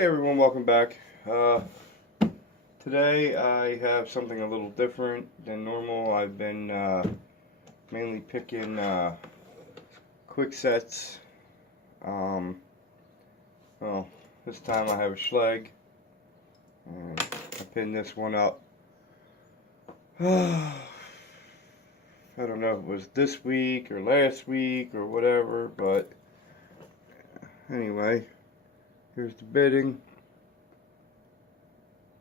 Hey everyone, welcome back. Today I have something a little different than normal. I've been mainly picking quick sets. Um, well, this time I have a Schlage, and I pinned this one up. I don't know if it was this week or last week or whatever, but anyway, here's the bidding.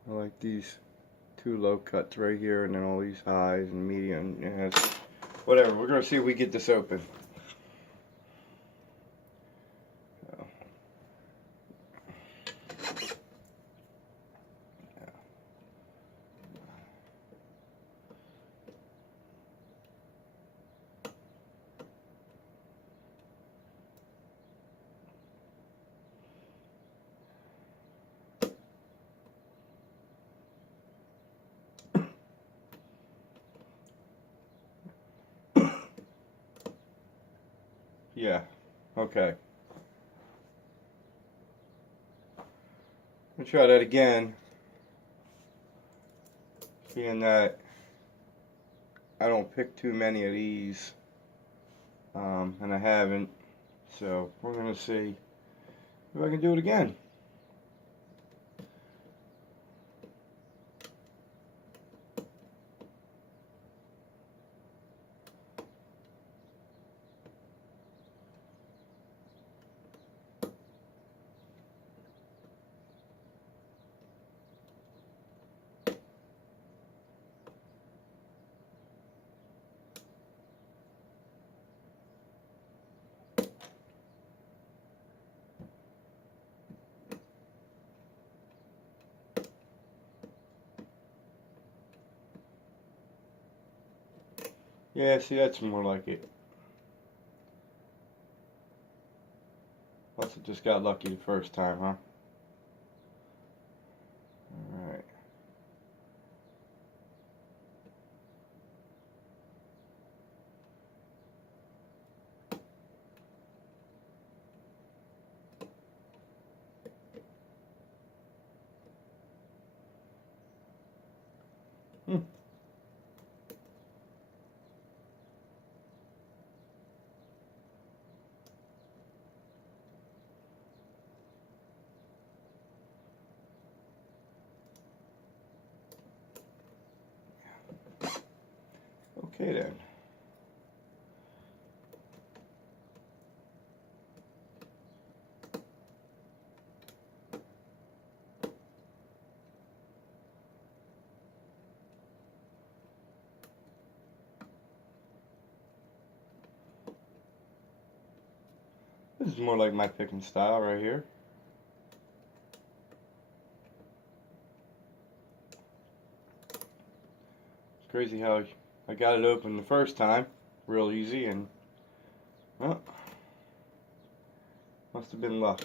I like these two low cuts right here, and then all these highs and medium. Yeah, whatever. We're gonna see if we get this open. So, yeah. Okay. I'll try that again. Seeing that I don't pick too many of these, and I haven't. So we're gonna see if I can do it again. Yeah, see, that's more like it. Must have just got lucky the first time, huh? Alright. Hmm. Okay then. This is more like my picking style right here. It's crazy how I got it open the first time, real easy, and well, must have been luck.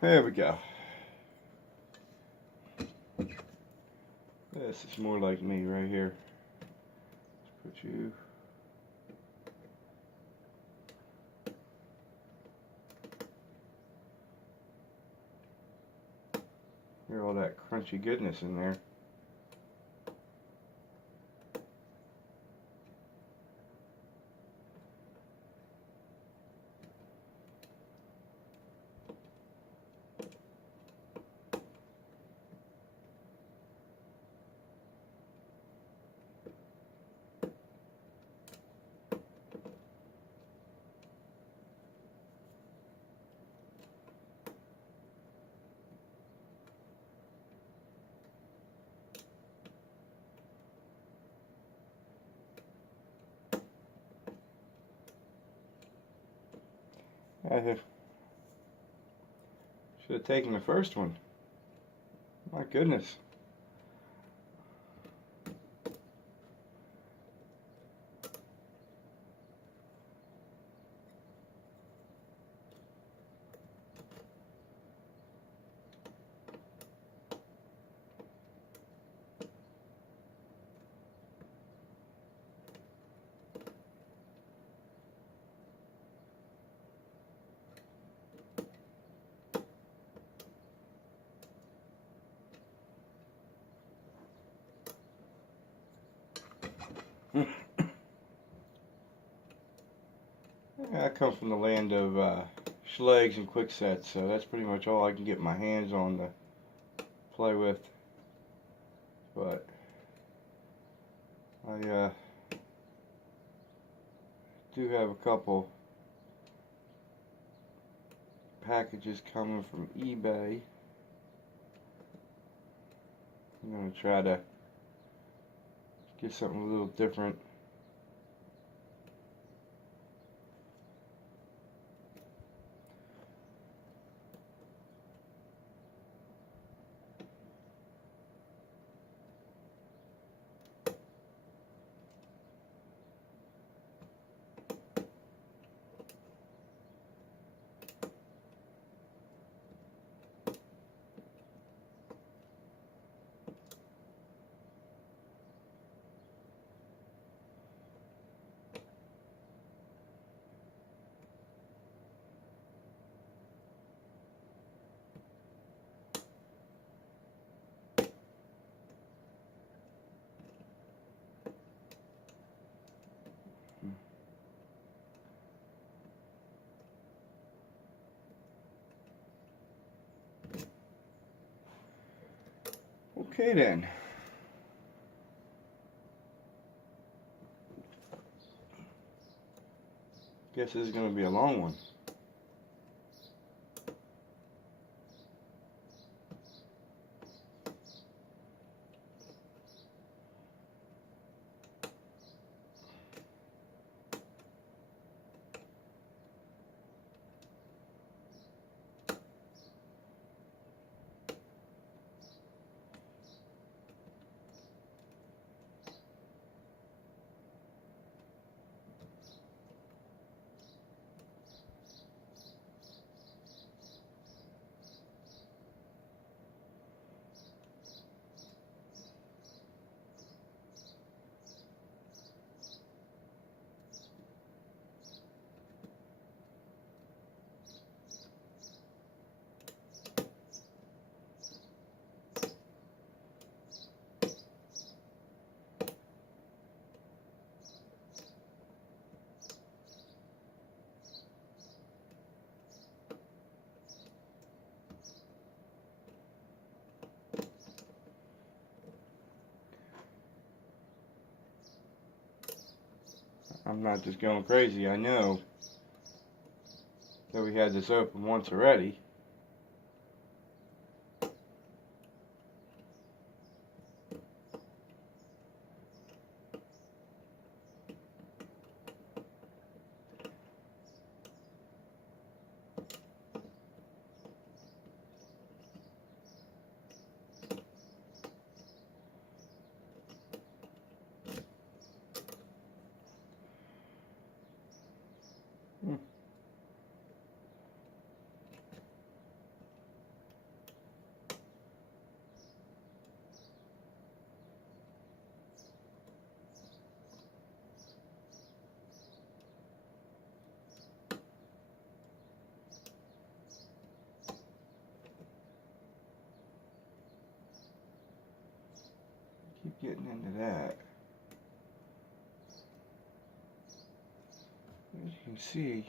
There we go. This is more like me right here. Let's put you. Hear all that crunchy goodness in there. I should have taken the first one. My goodness. I come from the land of Schlages and quick sets, so that's pretty much all I can get my hands on to play with. But I do have a couple packages coming from eBay. I'm going to try to get something a little different. Okay then. Guess this is going to be a long one. I'm not just going crazy. I know that we had this open once already. Keep getting into that. As you can see,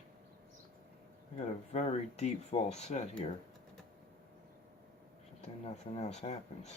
I got a very deep falset here, but then nothing else happens.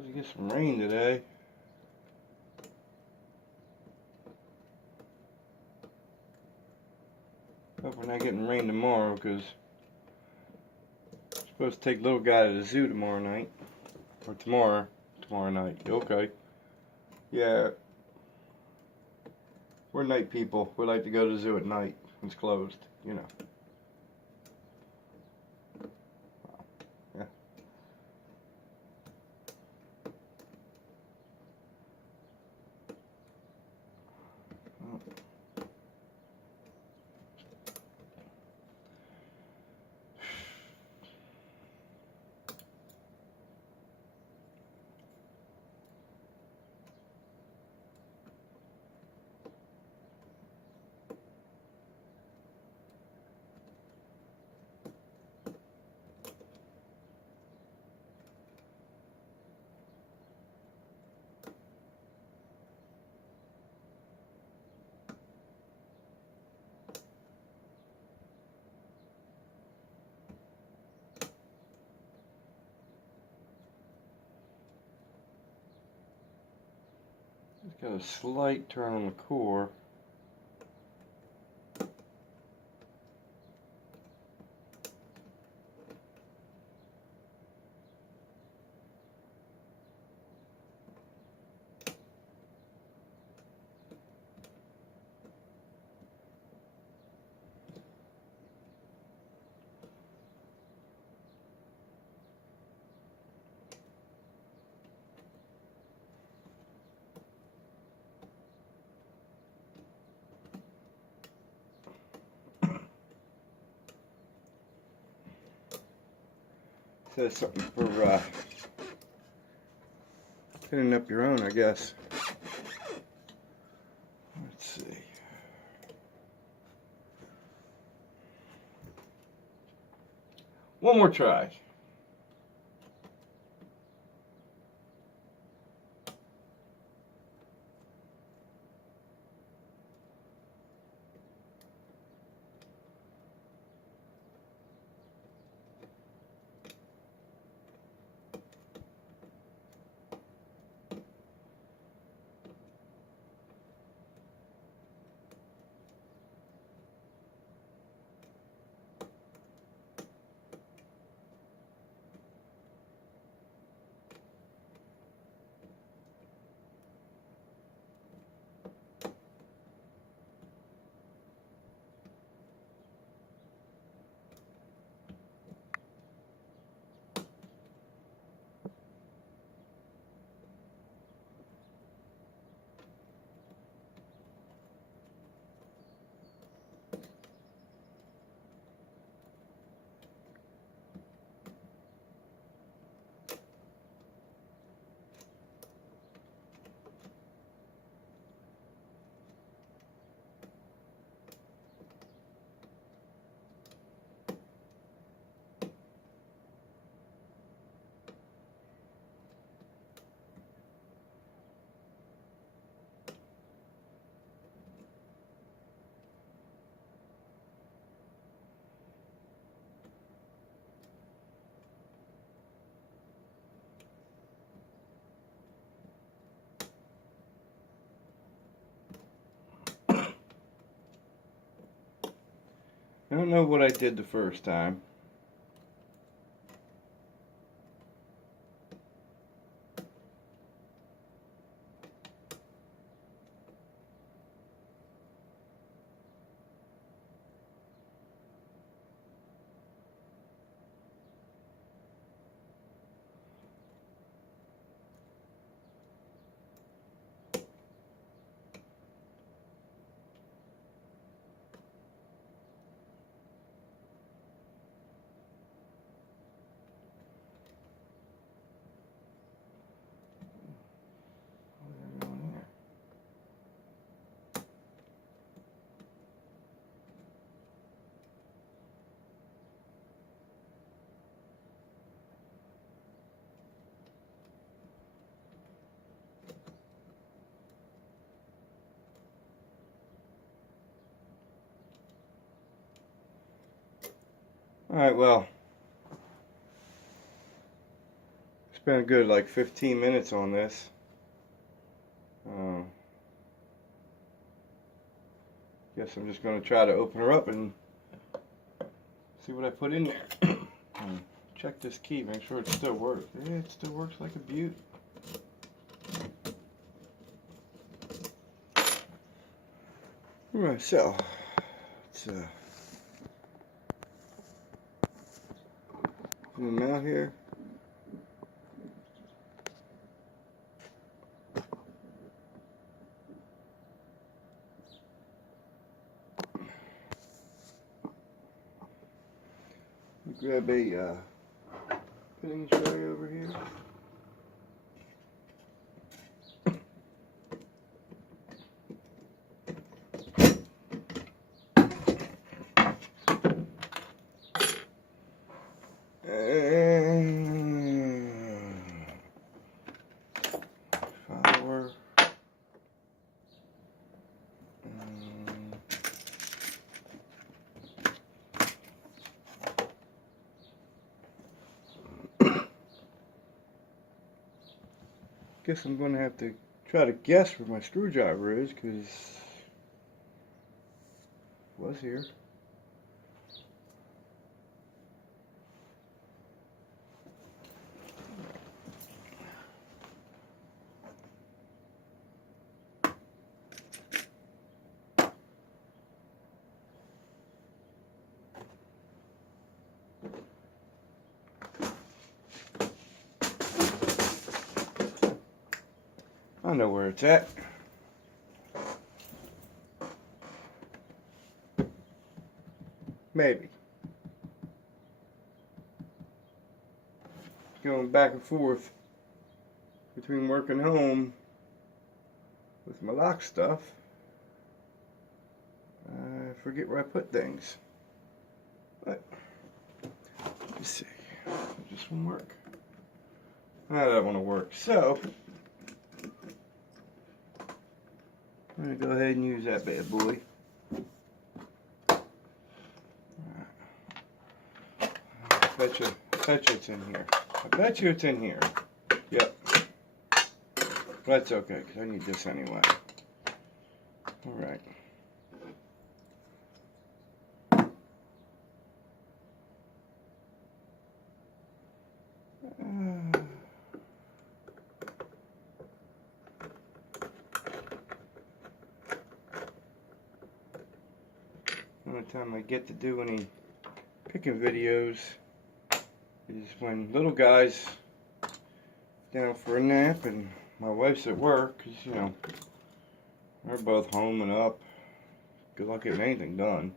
Supposed to get some rain today. Hope we're not getting rain tomorrow, because I'm supposed to take little guy to the zoo tomorrow night. Or tomorrow night. Okay. Yeah. We're night people. We like to go to the zoo at night. It's closed, you know. Yeah. It's got a slight turn on the core. Says something for pinning up your own, I guess. Let's see. One more try. I don't know what I did the first time. Alright, well, spent a good like 15 minutes on this. Guess I'm just going to try to open her up and see what I put in there. Check this key, make sure it still works. Yeah, it still works like a beaut. Alright, so let's zoom out here. Grab a pinning tray over here. And flour. Guess I'm going to have to try to guess where my screwdriver is, because it was here. I know where it's at. Maybe. Going back and forth between work and home with my lock stuff. I forget where I put things. But let's see. Does this one work? That one will work. So I'm going to go ahead and use that bad boy. I bet you it's in here. I bet you it's in here. Yep. That's okay, because I need this anyway. Alright. Only time I get to do any picking videos is when little guy's down for a nap and my wife's at work, because, you know, they're both home and up. Good luck getting anything done.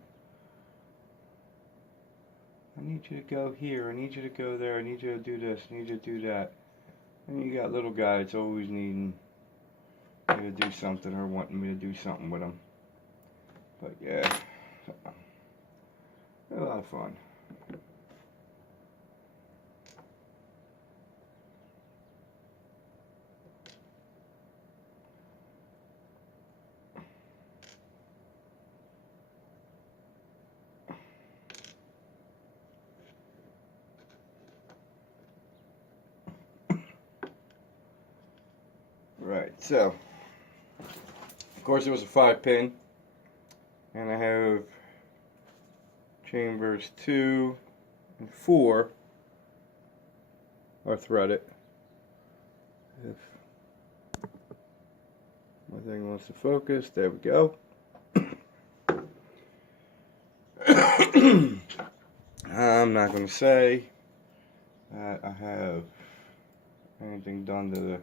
I need you to go here, I need you to go there, I need you to do this, I need you to do that. And you got little guy that's always needing me to do something or wanting me to do something with him. But yeah, a lot of fun. Right, so of course it was a 5-pin, and I have chambers 2 and 4 are threaded. If my thing wants to focus, there we go. I'm not going to say that I have anything done to the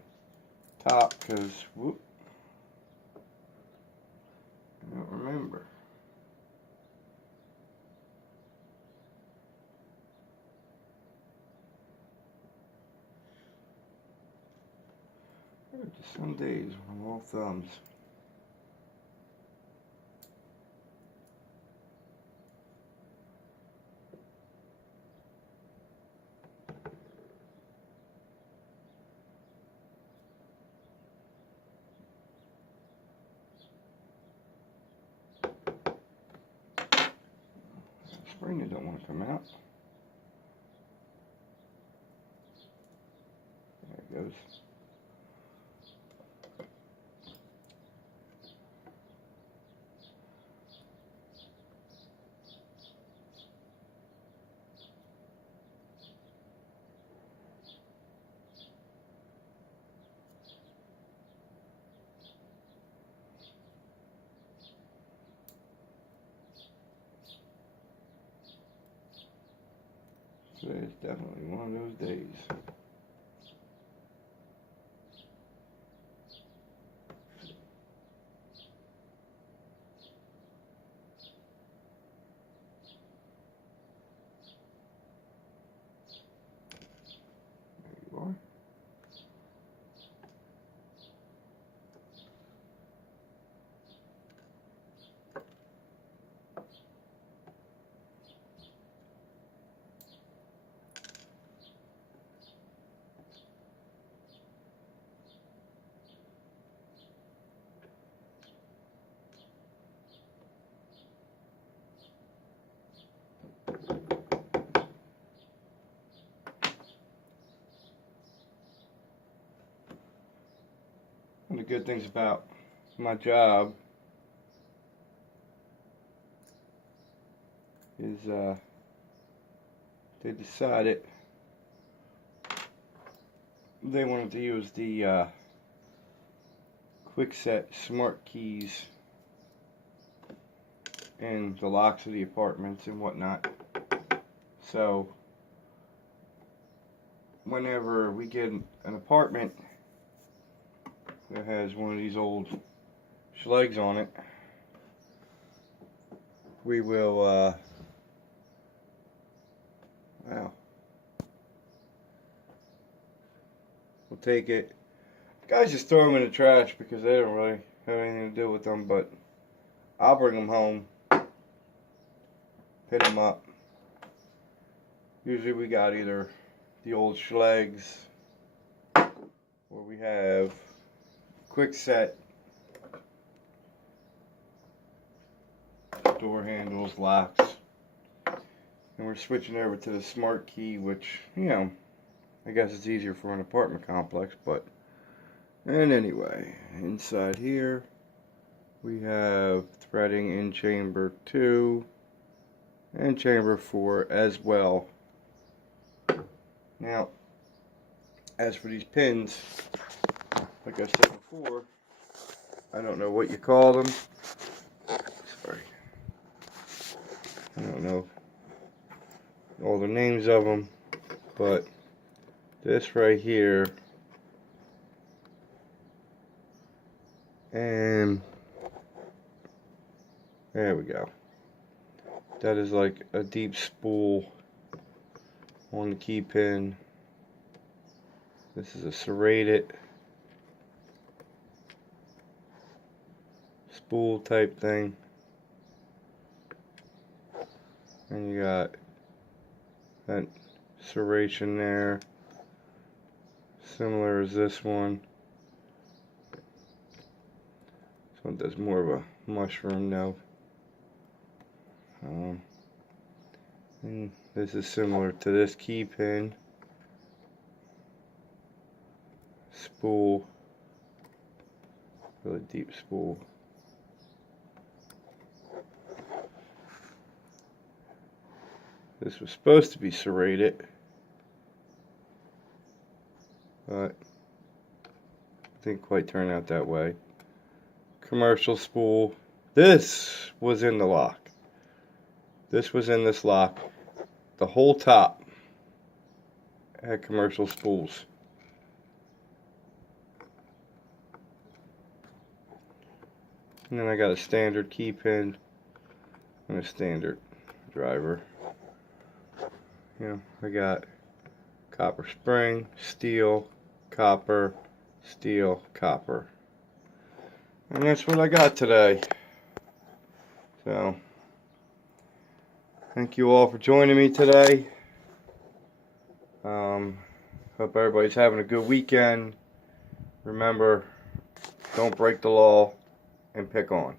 top, because whoop, I don't remember. Just some days when I'm all thumbs. Spring don't want to come out. Today is definitely one of those days. There you are. One of the good things about my job is they decided they wanted to use the quick set smart keys in the locks of the apartments and whatnot. So whenever we get an apartment that has one of these old Schlages on it, we will we'll take it. Guys just throw them in the trash because they don't really have anything to do with them, but I'll bring them home, pin them up. Usually we got either the old Schlages or we have quick set door handles, locks, and we're switching over to the smart key, which, you know, I guess it's easier for an apartment complex. But and anyway, inside here we have threading in chamber 2 and chamber 4 as well. Now, as for these pins, like I said before, I don't know what you call them. Sorry. I don't know all the names of them, but this right here and there we go. That is like a deep spool on the key pin. This is a serrated spool type thing. And you got that serration there, similar as this one. This one does more of a mushroom now. And this is similar to this key pin. Spool, really deep spool. This was supposed to be serrated, but didn't quite turn out that way. Commercial spool. This was in the lock. This was in this lock. The whole top had commercial spools. And then I got a standard key pin and a standard driver. You know, I got copper spring, steel, copper, steel, copper. And that's what I got today. So, thank you all for joining me today. Hope everybody's having a good weekend. Remember, don't break the law and pick on.